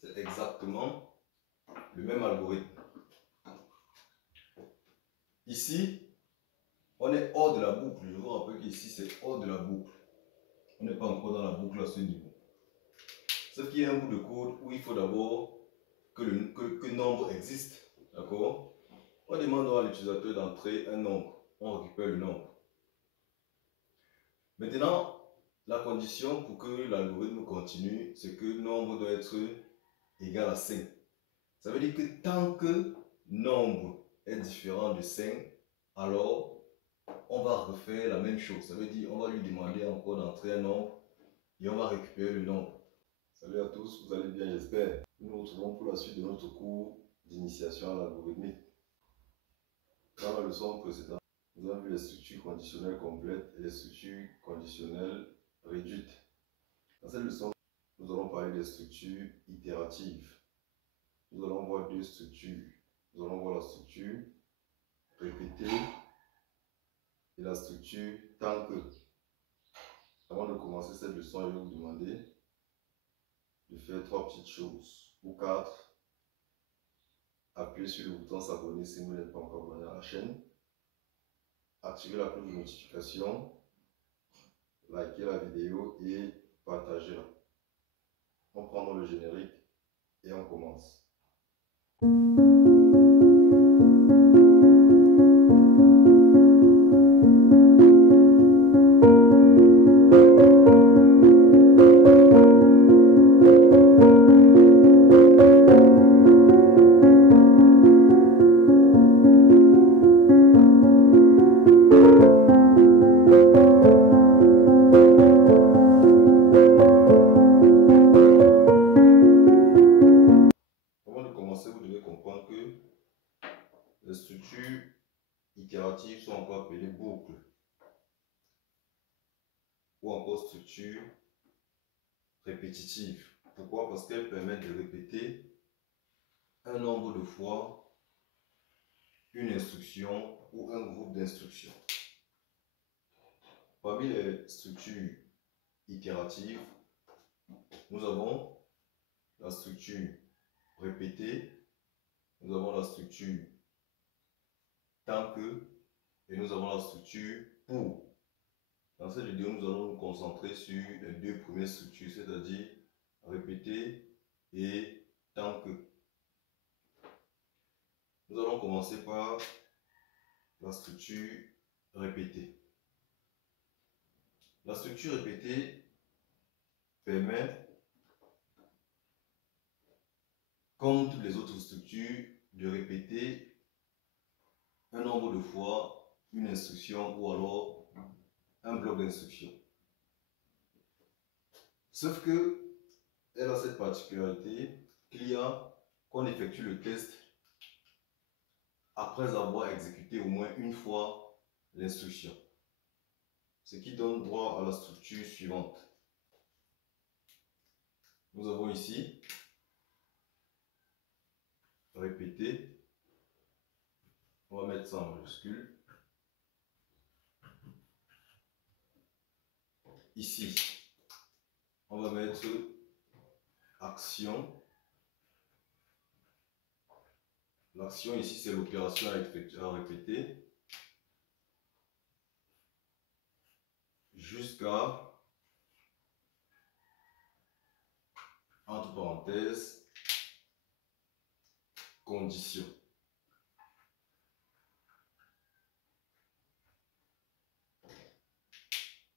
c'est exactement le même algorithme. Ici, on est hors de la boucle. Je vous rappelle qu'ici, c'est hors de la boucle. On n'est pas encore dans la boucle à ce niveau. Sauf qu'il y a un bout de code où il faut d'abord que nombre existe. D'accord? On demande à l'utilisateur d'entrer un nombre. On récupère le nombre. Maintenant, la condition pour que l'algorithme continue, c'est que le nombre doit être égal à 5. Ça veut dire que tant que nombre est différent de 5, alors on va refaire la même chose. Ça veut dire qu'on va lui demander encore d'entrer un nombre et on va récupérer le nombre. Salut à tous, vous allez bien, j'espère. Nous nous retrouvons pour la suite de notre cours d'initiation à l'algorithmique. Dans la leçon précédente, nous avons vu les structures conditionnelles complètes et les structures conditionnelles réduites. Dans cette leçon, nous allons parler des structures itératives. Nous allons voir deux structures. Nous allons voir la structure répétée et la structure tant que. Avant de commencer cette leçon, je vais vous demander de faire 3 petites choses, ou 4. Appuyez sur le bouton s'abonner si vous n'êtes pas encore abonné à la chaîne. Activez la cloche de notification, likez la vidéo et partagez-la. On prend le générique et on commence. Vous devez comprendre que les structures itératives sont encore appelées boucles ou encore structures répétitives. Pourquoi? Parce qu'elles permettent de répéter un nombre de fois une instruction ou un groupe d'instructions. Parmi les structures itératives, nous avons la structure répétée, nous avons la structure tant que et nous avons la structure pour. Dans cette vidéo, nous allons nous concentrer sur les deux premières structures, c'est-à-dire répéter et tant que. Nous allons commencer par la structure répétée. La structure répétée permet, comme toutes les autres structures, de répéter un nombre de fois une instruction ou alors un bloc d'instruction. Sauf que elle a cette particularité qu'il y a qu'on effectue le test après avoir exécuté au moins une fois l'instruction. Ce qui donne droit à la structure suivante. Nous avons ici répéter. On va mettre ça en majuscule. Ici, on va mettre action. L'action ici, c'est l'opération à répéter jusqu'à, entre parenthèses, condition.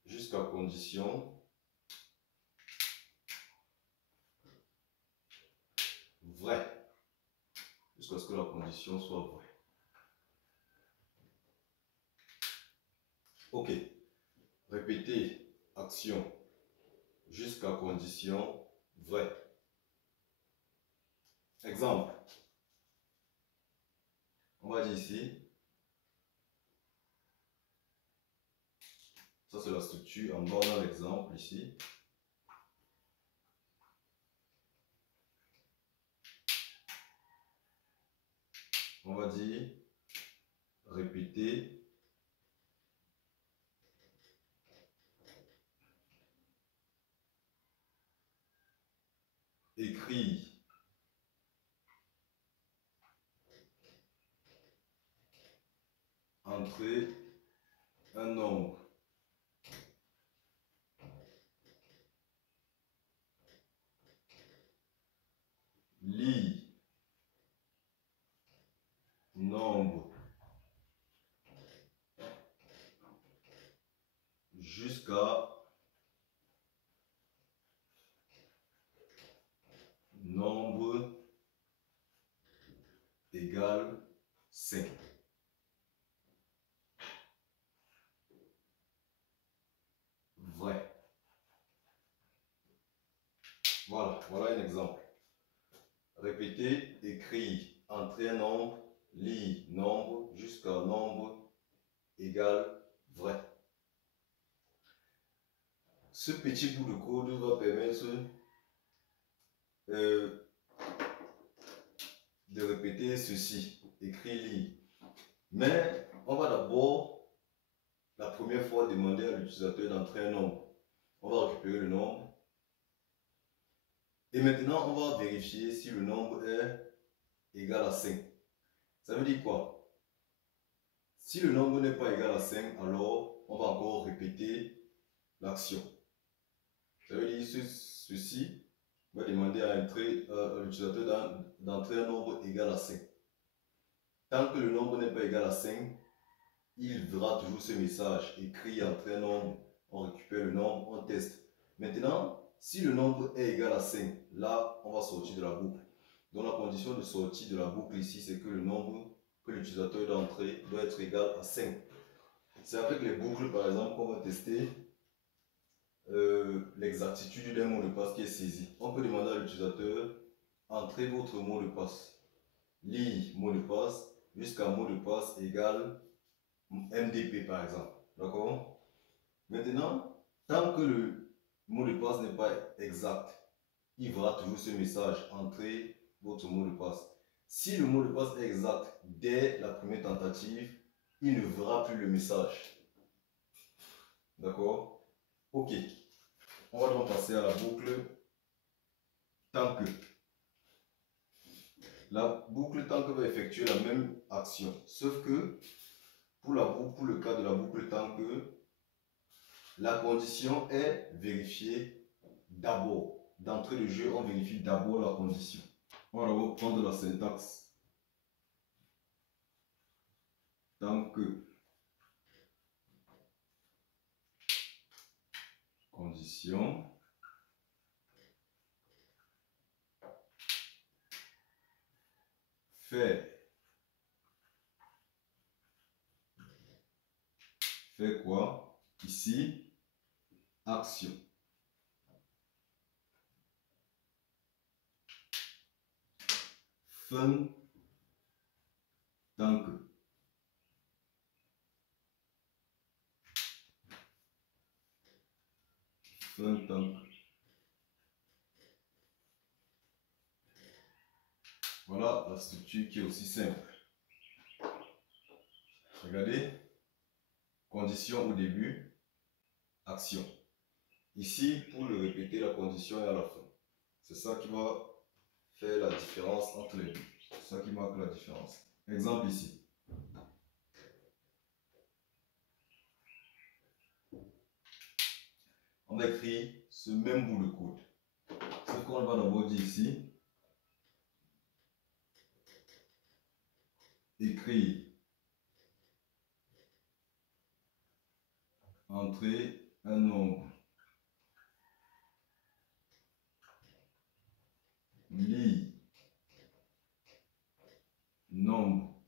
Jusqu'à condition vraie. Jusqu'à ce que la condition soit vraie. Ok. Répéter action jusqu'à condition vraie. Exemple. On va dire ici. Ça c'est la structure. En bas on a l'exemple ici. On va dire répéter écrire entrer un nombre lire nombre jusqu'à nombre égale 5. Vrai. Voilà un exemple. Répétez, écrire, entrer un nombre, lire nombre jusqu'à nombre égale vrai. Ce petit bout de code va permettre de répéter ceci, écrire, lire. Mais on va d'abord, la première fois, demander à l'utilisateur d'entrer un nombre. On va récupérer le nombre. Et maintenant, on va vérifier si le nombre est égal à 5. Ça veut dire quoi? Si le nombre n'est pas égal à 5, alors on va encore répéter l'action. Ça veut dire ceci va demander à l'utilisateur d'entrer un nombre égal à 5. Tant que le nombre n'est pas égal à 5, il verra toujours ce message écrit entrer un nombre. On récupère le nombre, on teste. Maintenant, si le nombre est égal à 5, là, on va sortir de la boucle. Donc la condition de sortie de la boucle ici, c'est que le nombre que l'utilisateur doit entrer doit être égal à 5. C'est avec les boucles, par exemple, qu'on va tester l'exactitude d'un mot de passe qui est saisi. On peut demander à l'utilisateur, entrez votre mot de passe. Lire mot de passe jusqu'à mot de passe égale MDP, par exemple. D'accord? Maintenant, tant que le mot de passe n'est pas exact, il verra toujours ce message, entrez votre mot de passe. Si le mot de passe est exact dès la première tentative, il ne verra plus le message. D'accord? Ok. On va donc passer à la boucle tant que. La boucle tant que va effectuer la même action. Sauf que pour le cas de la boucle tant que, la condition est vérifiée d'abord. D'entrée de jeu, on vérifie d'abord la condition. On va d'abord prendre la syntaxe. Tant que. Condition. Fait. Fait quoi? Ici, action. Fin. Tant que. Fin tant que. Voilà la structure qui est aussi simple. Regardez. Condition au début. Action. Ici, pour le répéter, la condition est à la fin. C'est ça qui va faire la différence entre les deux. C'est ça qui marque la différence. Exemple ici. On va écrire ce même bout de code. Ce qu'on va d'abord dire ici. Écrire. Entrer un nombre. Lire. Nombre.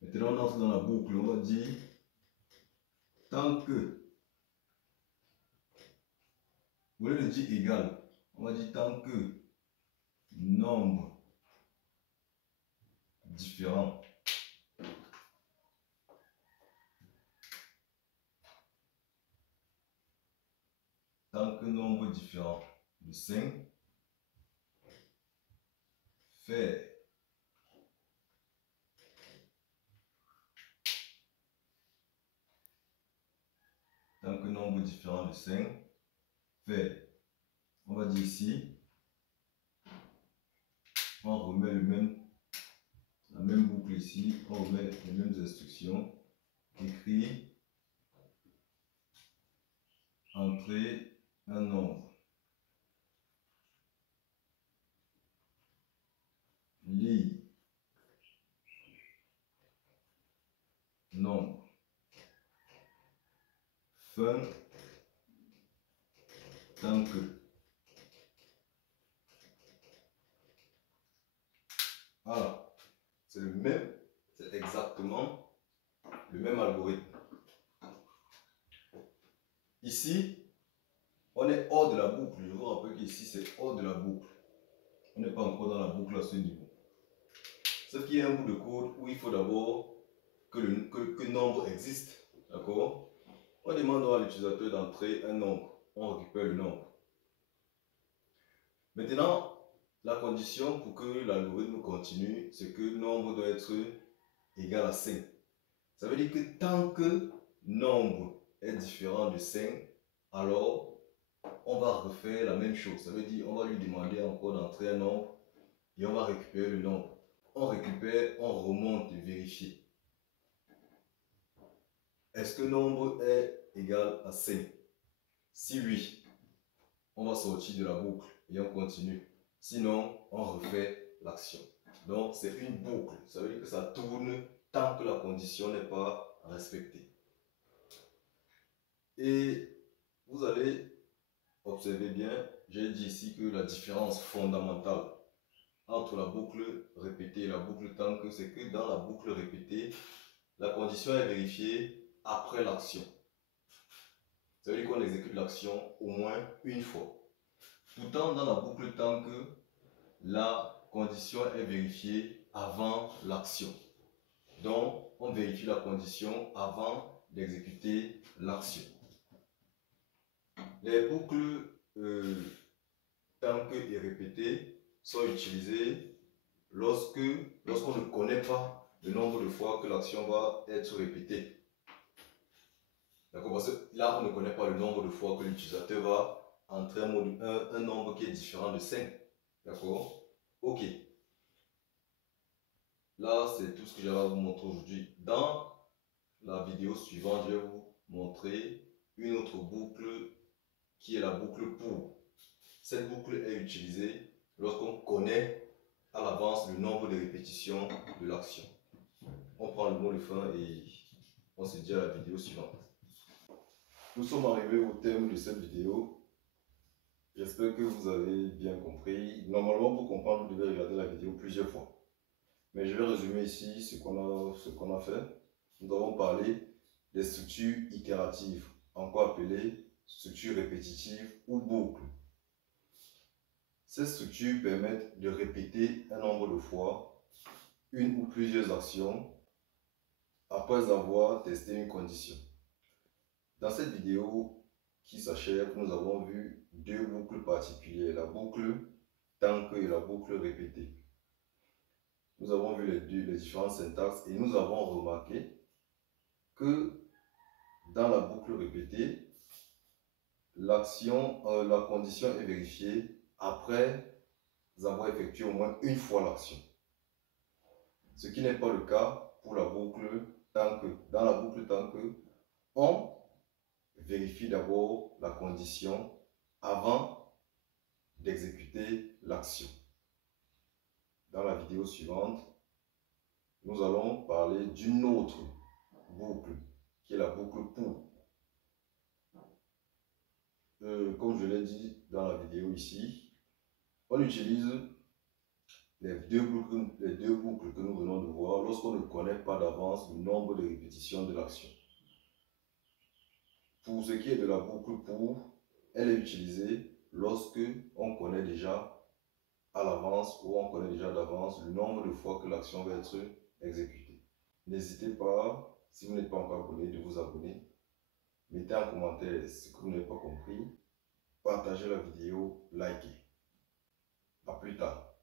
Maintenant, on entre dans la boucle. On va dire tant que. Au lieu de dire égal, on va dire tant que nombre différent. Tant que nombre différent de 5 fait tant que nombre différent de 5 fait, on va dire ici, remet la même boucle ici, on remet les mêmes instructions. Écrit, entrer un nombre. Lire, nombre. Fin, tant que. Voilà. C'est le même, c'est exactement le même algorithme. Ici, on est hors de la boucle. Je vous rappelle qu'ici, c'est hors de la boucle. On n'est pas encore dans la boucle à ce niveau. Sauf qu'il y a un bout de code où il faut d'abord que nombre existe. D'accord? On demande à l'utilisateur d'entrer un nombre. On récupère le nombre. Maintenant, la condition pour que l'algorithme continue, c'est que le nombre doit être égal à 5. Ça veut dire que tant que nombre est différent de 5, alors on va refaire la même chose. Ça veut dire on va lui demander encore d'entrer un nombre et on va récupérer le nombre. On récupère, on remonte et vérifie. Est-ce que nombre est égal à 5? Si oui, on va sortir de la boucle et on continue. Sinon, on refait l'action. Donc, c'est une boucle. Ça veut dire que ça tourne tant que la condition n'est pas respectée. Et vous allez observer bien, j'ai dit ici que la différence fondamentale entre la boucle répétée et la boucle tant que, c'est que dans la boucle répétée, la condition est vérifiée après l'action. Ça veut dire qu'on exécute l'action au moins une fois. Tout le temps dans la boucle tant que, la condition est vérifiée avant l'action. Donc, on vérifie la condition avant d'exécuter l'action. Les boucles tant que et répétées sont utilisées lorsqu'on ne connaît pas le nombre de fois que l'action va être répétée. D'accord? Parce que là, on ne connaît pas le nombre de fois que l'utilisateur va entrer un nombre qui est différent de 5. D'accord? Ok. Là, c'est tout ce que j'avais à vous montrer aujourd'hui. Dans la vidéo suivante, je vais vous montrer une autre boucle qui est la boucle pour. Cette boucle est utilisée lorsqu'on connaît à l'avance le nombre de répétitions de l'action. On prend le mot de fin et on se dit à la vidéo suivante. Nous sommes arrivés au terme de cette vidéo. J'espère que vous avez bien compris. Normalement, pour comprendre, vous devez regarder la vidéo plusieurs fois. Mais je vais résumer ici ce qu'on a fait. Nous avons parlé des structures itératives, encore appelées structures répétitives ou boucles. Ces structures permettent de répéter un nombre de fois une ou plusieurs actions après avoir testé une condition. Dans cette vidéo qui s'achève, nous avons vu deux boucles particulières, la boucle tant que et la boucle répétée. Nous avons vu les différentes syntaxes et nous avons remarqué que dans la boucle répétée, la condition est vérifiée après avoir effectué au moins une fois l'action. Ce qui n'est pas le cas pour la boucle tant que. Dans la boucle tant que, on vérifie d'abord la condition avant d'exécuter l'action. Dans la vidéo suivante, nous allons parler d'une autre boucle, qui est la boucle pour. Comme je l'ai dit dans la vidéo ici, on utilise les deux boucles que nous venons de voir lorsqu'on ne connaît pas d'avance le nombre de répétitions de l'action. Pour ce qui est de la boucle pour, elle est utilisée lorsque on connaît déjà à l'avance ou on connaît déjà d'avance le nombre de fois que l'action va être exécutée. N'hésitez pas, si vous n'êtes pas encore abonné, de vous abonner. Mettez en commentaire ce que vous n'avez pas compris. Partagez la vidéo, likez. A plus tard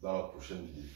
dans la prochaine vidéo.